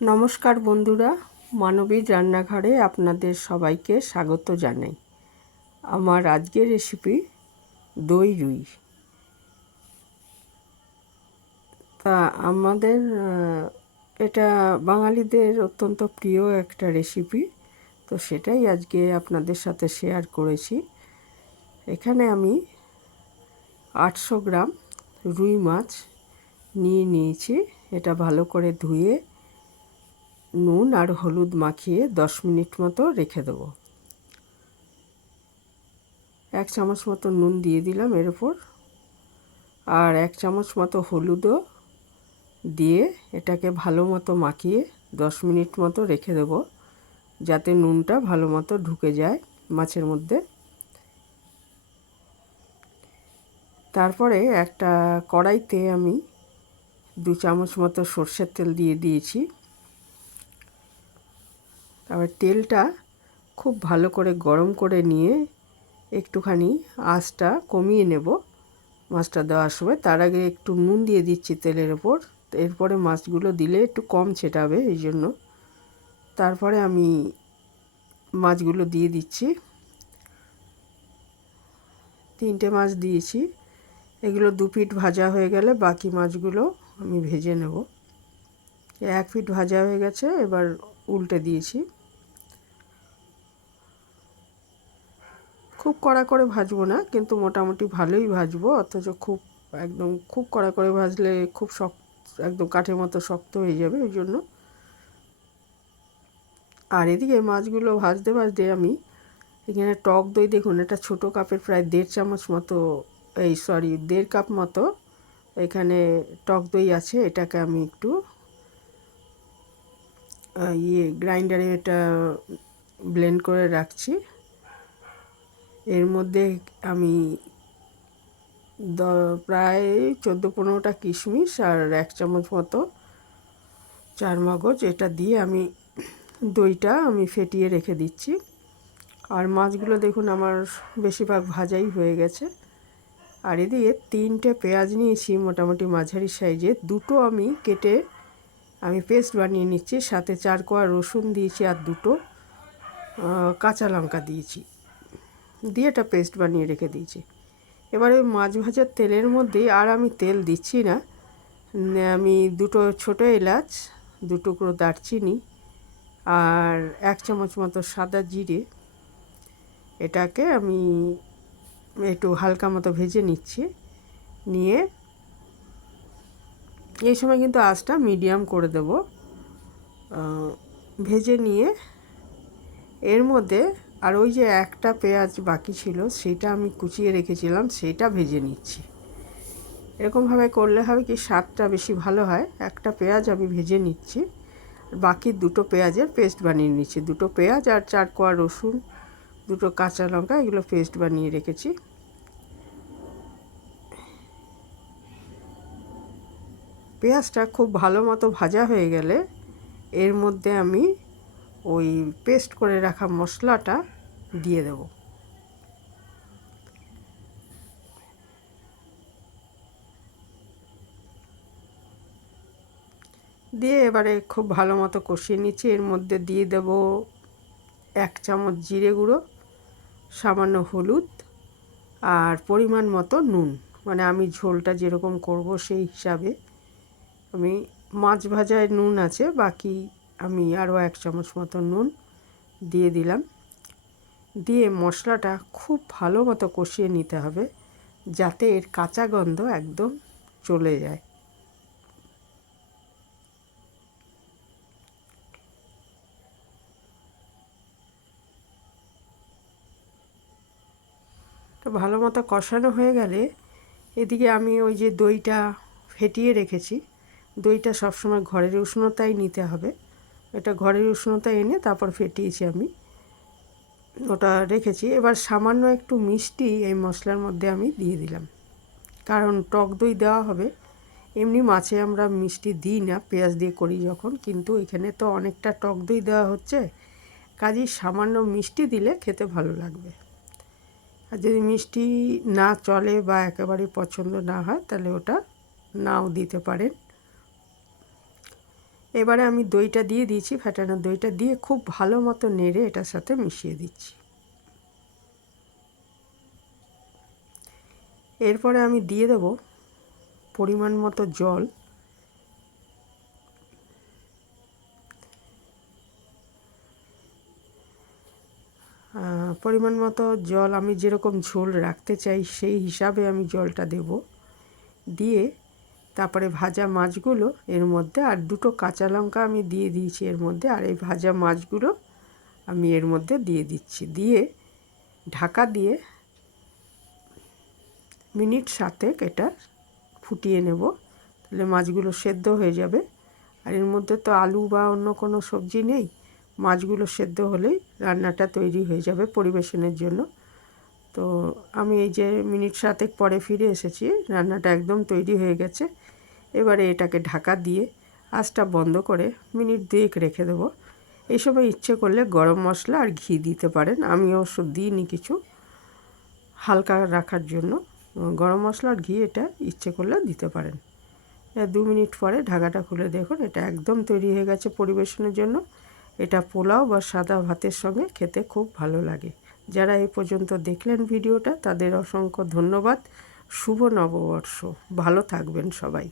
নমস্কার বন্ধুরা, মানবীর রান্নাঘরে আপনাদের সবাইকে স্বাগত জানাই। আমার আজকের রেসিপি দই রুই। তা আমাদের এটা বাঙালিদের অত্যন্ত প্রিয় একটা রেসিপি, তো সেটাই আজকে আপনাদের সাথে শেয়ার করেছি। এখানে আমি 800 গ্রাম রুই মাছ নিয়েছি। এটা ভালো করে ধুয়ে নুন আর হলুদ মাখিয়ে 10 মিনিট মতো রেখে দেবো। 1 চামচ মতো নুন দিয়ে দিলাম এর উপর, আর 1 চামচ মতো হলুদও দিয়ে এটাকে ভালো মতো মাখিয়ে 10 মিনিট মতো রেখে দেবো, যাতে নুনটা ভালো মতো ঢুকে যায় মাছের মধ্যে। তারপরে একটা কড়াইতে আমি 2 চামচ মতো সর্ষের তেল দিয়ে দিয়েছি। তারপর তেলটা খুব ভালো করে গরম করে নিয়ে একটুখানি আঁচটা কমিয়ে নেব মাছটা দেওয়ার সময়। তার আগে একটু নুন দিয়ে দিচ্ছি তেলের ওপর, এরপরে মাছগুলো দিলে একটু কম ছেটাবে, এই জন্য। তারপরে আমি মাছগুলো দিয়ে দিচ্ছি। 3টে মাছ দিয়েছি। এগুলো 2 পিঠ ভাজা হয়ে গেলে বাকি মাছগুলো আমি ভেজে নেব। 1 পিঠ ভাজা হয়ে গেছে, এবার উল্টে দিয়েছি। খুব কড়া করে ভাজবো না, কিন্তু মোটামুটি ভালোই ভাজবো, অথচ খুব কড়া করে ভাজলে খুব শক্ত, একদম কাঠের মতো শক্ত হয়ে যাবে, ওই জন্য। আর এদিকে মাছগুলো ভাজতে ভাজতে আমি এখানে টক দই, দেখুন এটা ছোটো কাপের প্রায় 1.5 চামচ মতো, 1.5 কাপ মতো এখানে টক দই আছে। এটাকে আমি একটু গ্রাইন্ডারে এটা ব্লেন্ড করে রাখছি। এর মধ্যে আমি প্রায় 14-15টা কিশমিশ আর 1 চামচ মতো চারমগজ, এটা দিয়ে আমি দইটা ফেটিয়ে রেখে দিচ্ছি। আর মাছগুলো দেখুন আমার বেশিরভাগ ভাজাই হয়ে গেছে। আর এদিকে 3টে পেঁয়াজ নিয়েছি মোটামুটি মাঝারি সাইজের, দুটো আমি কেটে পেস্ট বানিয়ে নিচ্ছি। সাথে 4 কোয়া রসুন দিয়েছি আর 2টো কাঁচা লঙ্কা দিয়েছি, দিয়ে এটা পেস্ট বানিয়ে রেখে দিয়েছি। এবারে মাছ ভাজার তেলের মধ্যে আর আমি তেল দিচ্ছি না, আমি 2টো ছোটো এলাচ, 2 টুকরো দারচিনি আর 1 চামচ মতো সাদা জিরে, এটাকে আমি একটু হালকা মতো ভেজে নিচ্ছি। নিয়ে এই সময় কিন্তু আঁচটা মিডিয়াম করে দেব। ভেজে নিয়ে এর মধ্যে আর ওই যে একটা পেঁয়াজ বাকি ছিল, সেটা আমি কুচিয়ে রেখেছিলাম, সেটা ভেজে নিচ্ছি। এরকমভাবে করলে হবে কি, স্বাদটা বেশি ভালো হয়। একটা পেঁয়াজ আমি ভেজে নিচ্ছি, বাকি 2টো পেঁয়াজের পেস্ট বানিয়ে নিচ্ছি। 2টো পেঁয়াজ আর 4 কোয়া রসুন, 2টো কাঁচা লঙ্কা, এগুলো পেস্ট বানিয়ে রেখেছি। পেঁয়াজটা খুব ভালো মতো ভাজা হয়ে গেলে এর মধ্যে আমি ওই পেস্ট করে রাখা মশলাটা দিয়ে দেব। দিয়ে এবারে খুব ভালো মতো কষিয়ে নিচ্ছি। এর মধ্যে দিয়ে দেব 1 চামচ জিরে গুঁড়ো, সামান্য হলুদ আর পরিমাণ মতো নুন। মানে আমি ঝোলটা যেরকম করব সেই হিসাবে আমি, মাছ ভাজায় নুন আছে, বাকি আমি আরও 1 চামচ মতো নুন দিয়ে দিলাম। দিয়ে মশলাটা খুব ভালো মতো কষিয়ে নিতে হবে, যাতে এর কাঁচা গন্ধ একদম চলে যায়। তো ভালো মতো কষানো হয়ে গেলে এদিকে আমি ওই যে দইটা ফেটিয়ে রেখেছি, দইটা সবসময় ঘরের উষ্ণতায় নিতে হবে। এটা ঘরের উষ্ণতায় এনে তারপর ফেটিয়েছি আমি, ওটা রেখেছি। এবার সামান্য একটু মিষ্টি এই মশলার মধ্যে আমি দিয়ে দিলাম, কারণ টক দই দেওয়া হবে। এমনি মাছে আমরা মিষ্টি দিই না, পেঁয়াজ দিয়ে করি যখন, কিন্তু এখানে তো অনেকটা টক দই দেওয়া হচ্ছে, কাজেই সামান্য মিষ্টি দিলে খেতে ভালো লাগবে। আর যদি মিষ্টি না চলে বা একেবারে পছন্দ না হয়, তাহলে ওটা নাও দিতে পারেন। এবারে আমি দইটা দিয়ে দিয়েছি, ফ্যাটানো দইটা দিয়ে খুব ভালো মতো নেড়ে এটার সাথে মিশিয়ে দিচ্ছি। এরপরে আমি দিয়ে দেব পরিমাণ মতো জল। পরিমাণ মতো জল আমি যেরকম ঝোল রাখতে চাই সেই হিসাবে আমি জলটা দেব। দিয়ে তারপরে ভাজা মাছগুলো এর মধ্যে, আর দুটো কাঁচা লঙ্কা আমি দিয়ে দিয়েছি এর মধ্যে, আর এই ভাজা মাছগুলো আমি এর মধ্যে দিয়ে দিচ্ছি। দিয়ে ঢাকা দিয়ে মিনিট 7 এটা ফুটিয়ে নেব, তাহলে মাছগুলো সেদ্ধ হয়ে যাবে। আর এর মধ্যে তো আলু বা অন্য কোনো সবজি নেই, মাছগুলো সেদ্ধ হলেই রান্নাটা তৈরি হয়ে যাবে পরিবেশনের জন্য। তো আমি এই যে মিনিট 7 পরে ফিরে এসেছি, রান্নাটা একদম তৈরি হয়ে গেছে। এবারে এটাকে ঢাকা দিয়ে আঁচটা বন্ধ করে মিনিট 2 রেখে দেবো। এই সময় ইচ্ছে করলে গরম মশলা আর ঘি দিতে পারেন, আমি অবশ্য দিইনি কিছু, হালকা রাখার জন্য। গরম মশলা আর ঘি এটা ইচ্ছে করলে দিতে পারেন। 2 মিনিট পরে ঢাকাটা খুলে দেখুন, এটা একদম তৈরি হয়ে গেছে পরিবেশনের জন্য। এটা পোলাও বা সাদা ভাতের সঙ্গে খেতে খুব ভালো লাগে। যারা এই পর্যন্ত দেখলেন ভিডিওটা, তাদের অসংখ্য ধন্যবাদ। শুভ নববর্ষ, ভালো থাকবেন সবাই।